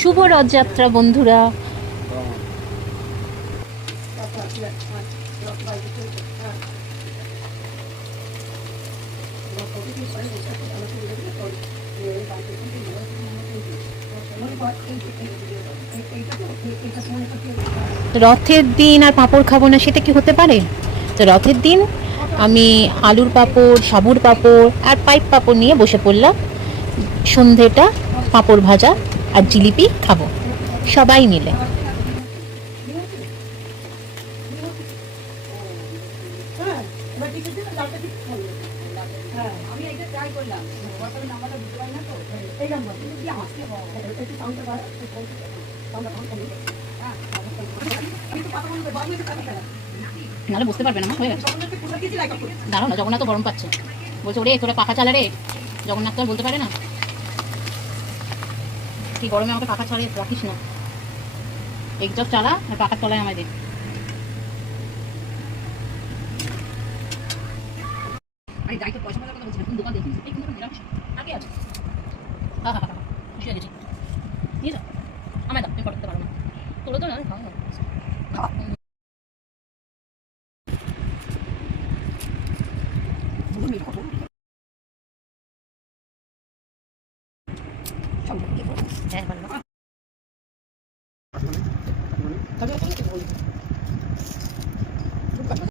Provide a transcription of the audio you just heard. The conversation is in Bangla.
শুভ রথযাত্রা বন্ধুরা। রথের দিন আর পাঁপড় খাবো না, সেটা কি হতে পারে? তো রথের দিন আমি আলুর পাঁপড়, সাবুর পাঁপড় আর পাইপ পাঁপড় নিয়ে বসে পড়লাম। সন্ধেটা পাঁপড় ভাজা আর জিলিপি খাবো সবাই মিলে। নাহলে বুঝতে পারবে না, হয়ে গেছে। দাঁড়াও না, জগন্নাথ গরম পাচ্ছে, বলছে ওরে তোরা পাখা চালা রে। জগন্নাথ তো আর বলতে পারে না, কি গরমে আমাকে পাখা ছাড়িয়ে রাখিস না, একজব চালা আর পাখার তলায় আমায় দে। আরে গাড়িতে পয়সা মারার কথা বলছি না, কোন দোকান দেখিস এই কিন্তু নিরামিষ আগে আছে। হ্যাঁ হ্যাঁ হ্যাঁ, খুশি হয়ে গেছি। নিয়ে যা, আমায় দাও, তুমি করতে পারো না, তোলো তো না, খাও না। হ্যাঁ ভালো।